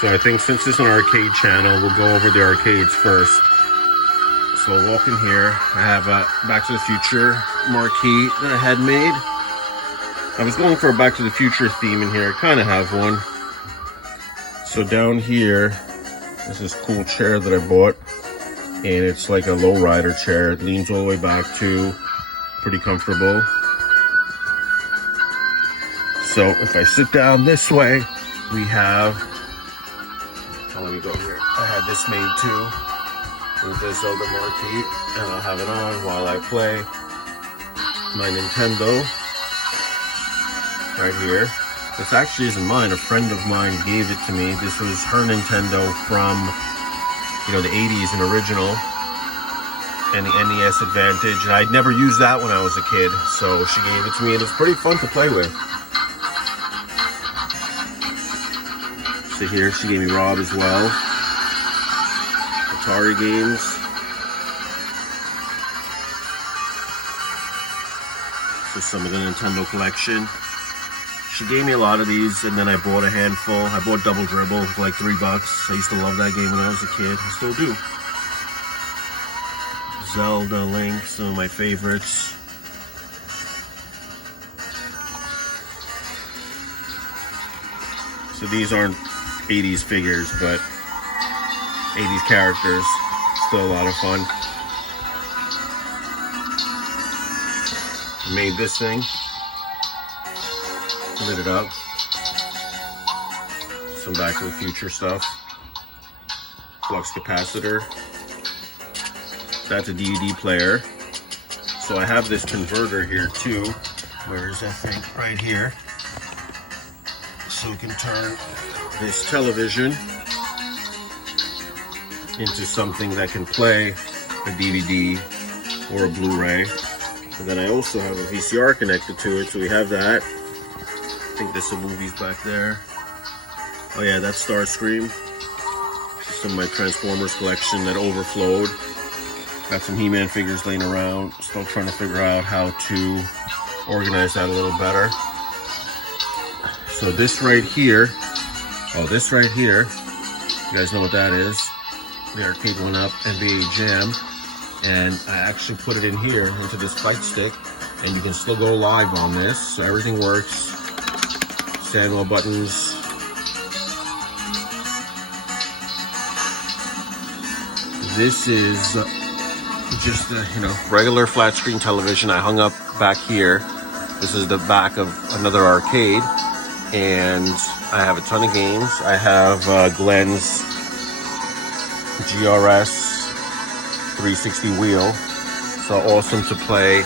So I think since it's an arcade channel, we'll go over the arcades first. So I'll walk in here. I have a Back to the Future marquee that I had made. I was going for a Back to the Future theme in here. I kind of have one. So down here is this cool chair that I bought. And it's like a lowrider chair. It leans all the way back too. Pretty comfortable. So if I sit down this way, we have, oh, let me go here. I had this made too. With this Zelda marquee, and I'll have it on while I play my Nintendo right here. This actually isn't mine. A friend of mine gave it to me. This was her Nintendo from, you know, the 80s, an original, and the NES Advantage. And I'd never used that when I was a kid, so she gave it to me, and it's pretty fun to play with. So here, she gave me Rob as well. Atari games. So some of the Nintendo collection. She gave me a lot of these, and then I bought a handful. I bought Double Dribble for like $3. I used to love that game when I was a kid. I still do. Zelda, Link, some of my favorites. So these aren't 80s figures, but 80s characters. Still a lot of fun. Made this thing. Lit it up. Some Back to the Future stuff. Flux capacitor. That's a DVD player. So I have this converter here too. Where is that thing? Right here. So we can turn this television into something that can play a DVD or a Blu-ray. And then I also have a VCR connected to it, so we have that. I think there's some movies back there. Oh yeah, that's Starscream. Some of my Transformers collection that overflowed. Got some He-Man figures laying around. Still trying to figure out how to organize that a little better. So this right here, this right here, you guys know what that is. The arcade went up, NBA Jam, and I actually put it in here into this fight stick, and you can still go live on this, so everything works. Samuel buttons. This is just a, you know, regular flat screen television I hung up back here. This is the back of another arcade, and I have a ton of games. I have Glenn's GRS 360 wheel, so awesome to play.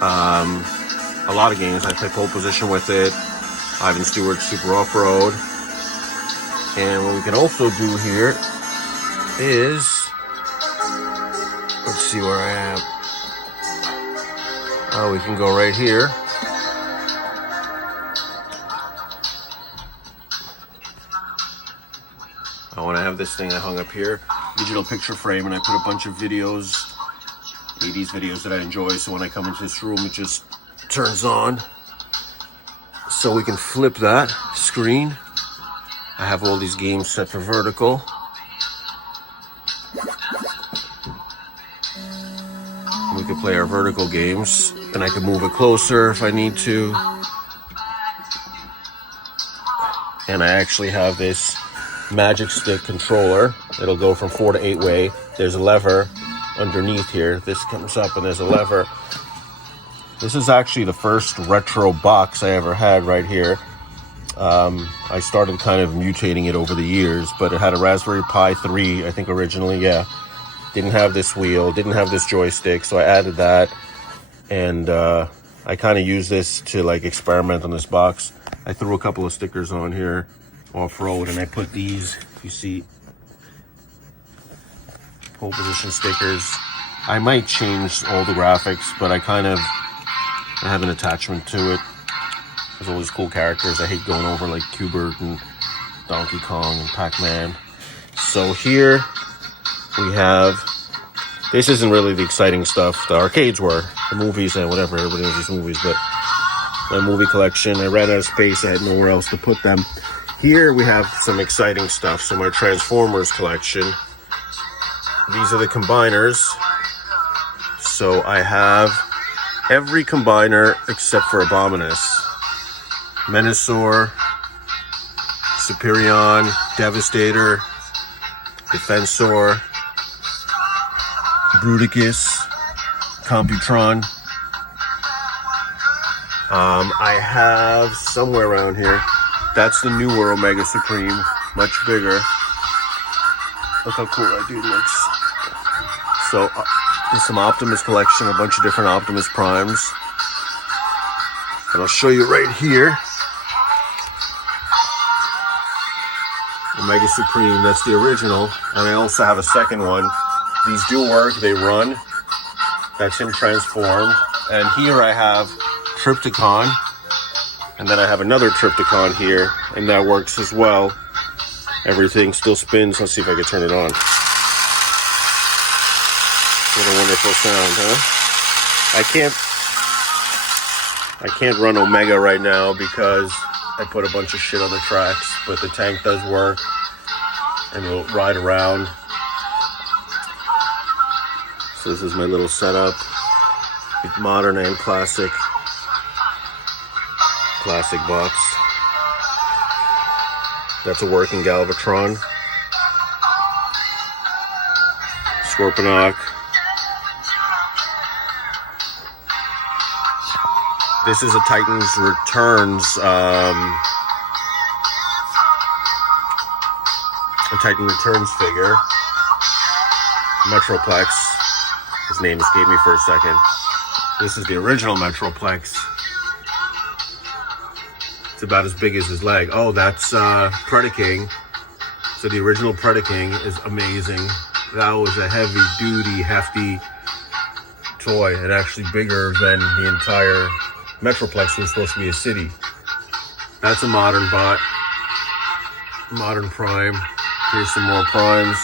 A lot of games. I play pole position with it. Ivan Stewart's Super Off-Road. And what we can also do here is, let's see where I am. Oh, we can go right here. Oh, and I have this thing I hung up here, digital picture frame, and I put a bunch of videos, 80s videos that I enjoy, so when I come into this room, it just turns on. So we can flip that screen. I have all these games set for vertical. We can play our vertical games, and I can move it closer if I need to. And I actually have this Magic Stick controller. It'll go from 4 to 8 way. There's a lever underneath here. This comes up and there's a lever. This is actually the first retro box I ever had right here. I started kind of mutating it over the years, but it had a Raspberry Pi 3, I think originally, yeah. Didn't have this wheel, didn't have this joystick, so I added that. And I kind of used this to like experiment on this box. I threw a couple of stickers on here, off-road, and I put these, you see, pole position stickers. I might change all the graphics, but I have an attachment to it. There's all these cool characters. I hate going over like Q*bert and Donkey Kong and Pac-Man. So here we have, this isn't really the exciting stuff. The arcades were, the movies and whatever, everybody knows these movies, but my movie collection, I ran out of space. I had nowhere else to put them. Here we have some exciting stuff. So my Transformers collection. These are the combiners. So I have every combiner except for Abominus. Menasor, Superion, Devastator, Defensor, Bruticus, Computron. I have somewhere around here, that's the newer Omega Supreme, much bigger. Look how cool that dude looks. So there's some Optimus collection, a bunch of different Optimus Primes. And I'll show you right here. Omega Supreme, that's the original. And I also have a second one. These do work, they run. That's him transformed. And here I have Trypticon. And then I have another Trypticon here, and that works as well. Everything still spins. Let's see if I can turn it on. What a wonderful sound, huh? I can't run Omega right now because I put a bunch of shit on the tracks, but the tank does work and it'll ride around. So this is my little setup. It's modern and classic box. That's a working Galvatron. Scorponok. This is a Titans Returns, a Titan Returns figure. Metroplex. His name escaped me for a second. This is the original Metroplex. It's about as big as his leg. Oh, that's Predaking. So the original Predaking is amazing. That was a heavy duty, hefty toy, and actually bigger than the entire Metroplex was supposed to be a city. That's a modern bot. Modern Prime. Here's some more Primes.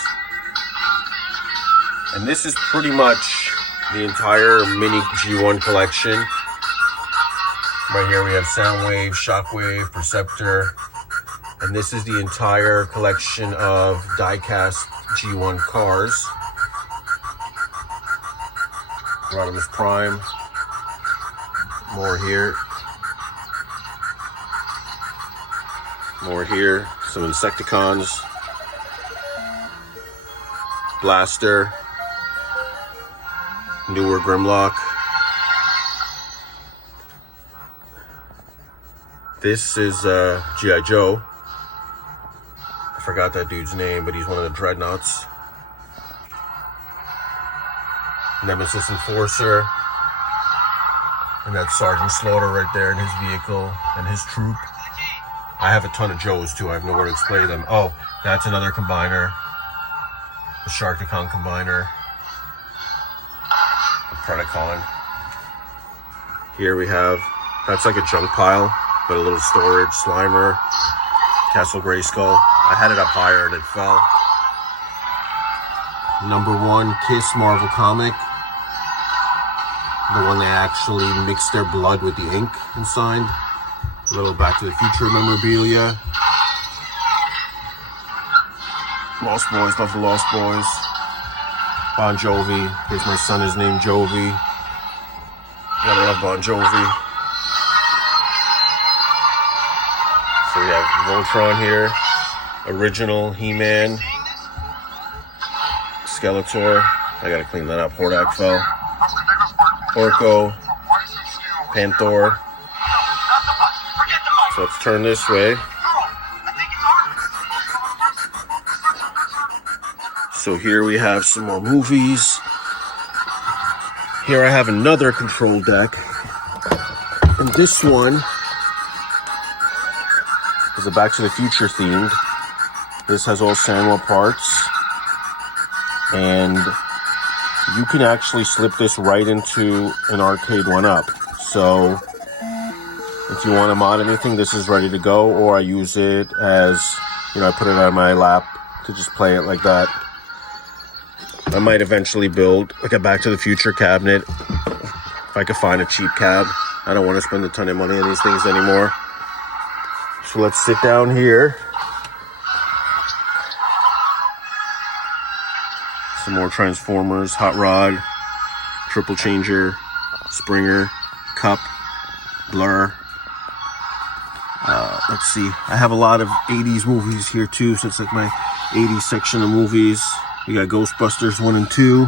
And this is pretty much the entire mini G1 collection. Right here we have Soundwave, Shockwave, Perceptor. And this is the entire collection of die-cast G1 cars. Rodimus Prime. More here. More here. Some Insecticons. Blaster. Newer Grimlock. This is G.I. Joe. I forgot that dude's name, but he's one of the Dreadnoughts. Nemesis Enforcer. And that's Sergeant Slaughter right there in his vehicle and his troop. I have a ton of Joes too. I have nowhere to display them. Oh, that's another combiner. The Sharkticon combiner. The Predacon. Here we have, that's like a junk pile, but a little storage. Slimer. Castle Grayskull. I had it up higher and it fell. #1 Kiss Marvel comic. The one they actually mixed their blood with the ink and signed. A little Back to the Future memorabilia. Lost Boys, love the Lost Boys. Bon Jovi. Here's my son is named Jovi. Gotta love Bon Jovi. So we have Voltron here. Original He-Man. Skeletor. I gotta clean that up. Hordak fell. Orko, Panther. So let's turn this way. So here we have some more movies. Here I have another control deck. And this one is a Back to the Future themed. This has all Sanwa parts. And you can actually slip this right into an arcade 1-up. So if you want to mod anything, this is ready to go. Or I use it as, I put it on my lap to just play it like that. I might eventually build like a Back to the Future cabinet if I could find a cheap cab. I don't want to spend a ton of money on these things anymore. Just So let's sit down here. Some more Transformers, Hot Rod, Triple Changer, Springer, Cup, Blur. Let's see. I have a lot of 80s movies here too, so it's like my 80s section of movies. We got Ghostbusters 1 and 2.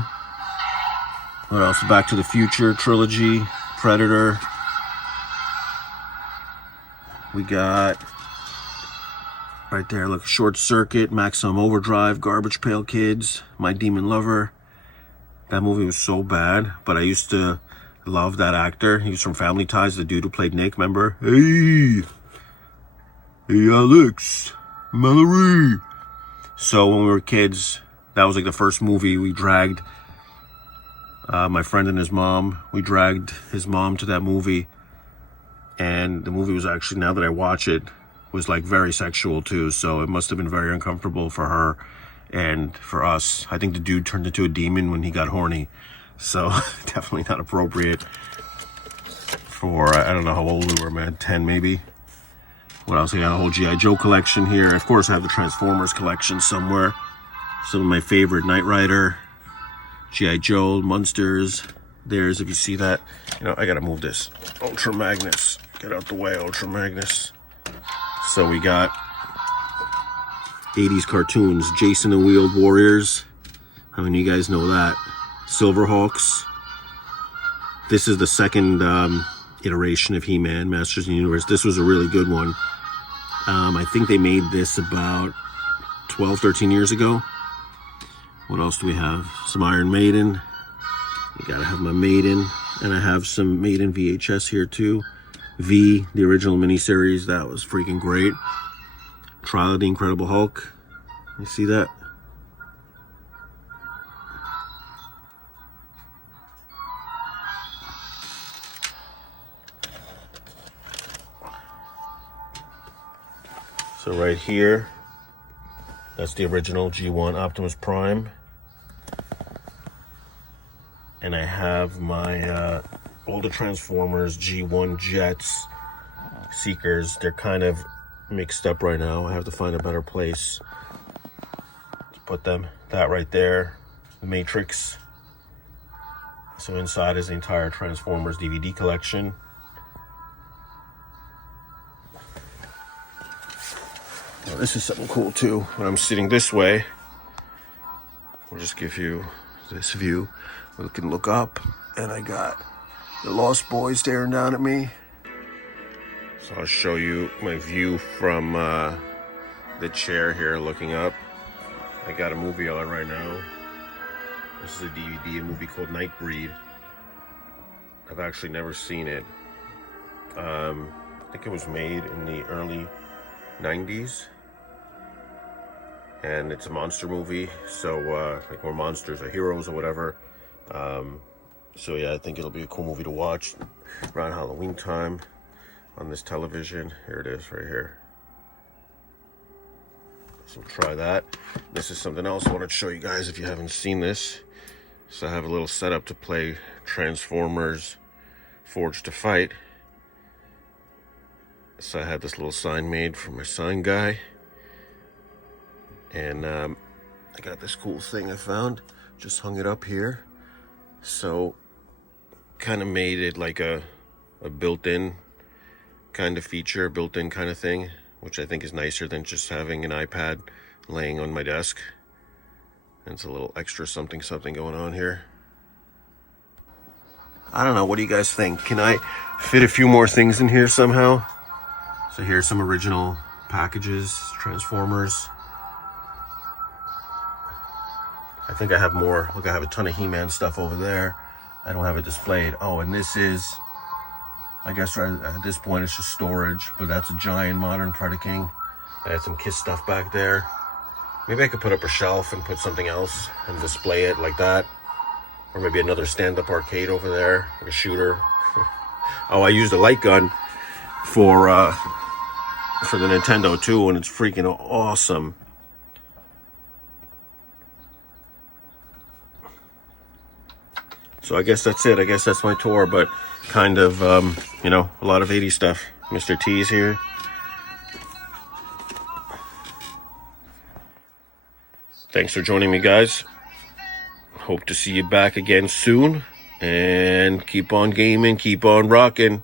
What else? Back to the Future trilogy, Predator. We got right there, look, Short Circuit, Maximum Overdrive, Garbage Pail Kids, My Demon Lover. That movie was so bad, but I used to love that actor. He was from Family Ties, the dude who played Nick, remember? Hey Alex, Mallory. So when we were kids, that was like the first movie we dragged. My friend and his mom, we dragged his mom to that movie. And the movie was actually, now that I watch it, was like very sexual too. So it must have been very uncomfortable for her and for us. I think the dude turned into a demon when he got horny. So definitely not appropriate for, I don't know how old we were, man, 10 maybe. What else? I got a whole G.I. Joe collection here. Of course, I have the Transformers collection somewhere. Some of my favorite, Knight Rider, G.I. Joe, Munsters. There's, if you see that, you know, I gotta move this. Ultra Magnus, get out the way, Ultra Magnus. So we got 80s cartoons, Jason the Wheeled Warriors. How many of you guys know that? Silverhawks. This is the second iteration of He-Man, Masters of the Universe. This was a really good one. I think they made this about 12, 13 years ago. What else do we have? Some Iron Maiden. You gotta have my Maiden. And I have some Maiden VHS here too. V, the original miniseries, that was freaking great. Trial of the Incredible Hulk. You see that? So right here, that's the original G1 Optimus Prime. And I have my older Transformers G1 Jets, Seekers. They're kind of mixed up right now. I have to find a better place to put them. That right there, the Matrix. So inside is the entire Transformers DVD collection. Now this is something cool too. When I'm sitting this way, I'll just give you this view. We can look up, and I got the Lost Boys staring down at me. So I'll show you my view from the chair here looking up. I got a movie on right now. This is a DVD, a movie called Nightbreed. I've actually never seen it. I think it was made in the early 90s. And it's a monster movie, so like more monsters or heroes or whatever. So yeah, I think it'll be a cool movie to watch around Halloween time on this television. Here it is right here. So we'll try that. This is something else I want to show you guys if you haven't seen this. So I have a little setup to play Transformers Forged to Fight. So I had this little sign made for my sign guy. And I got this cool thing I found. Just hung it up here. So kind of made it like a built-in kind of feature, built-in kind of thing, which I think is nicer than just having an iPad laying on my desk. And it's a little extra something going on here. I don't know, what do you guys think? Can I fit a few more things in here somehow? So here's some original packages, Transformers. I think I have more. Look, I have a ton of He-Man stuff over there. I don't have it displayed. Oh, and this is, I guess right at this point it's just storage, but that's a giant modern Predaking. I had some Kiss stuff back there. Maybe I could put up a shelf and put something else and display it like that. Or maybe another stand-up arcade over there, like a shooter. Oh, I used a light gun for the Nintendo too, and it's freaking awesome. So I guess that's it. I guess that's my tour, but kind of, you know, a lot of 80s stuff. Mr. T's here. Thanks for joining me, guys. Hope to see you back again soon. And keep on gaming, keep on rocking.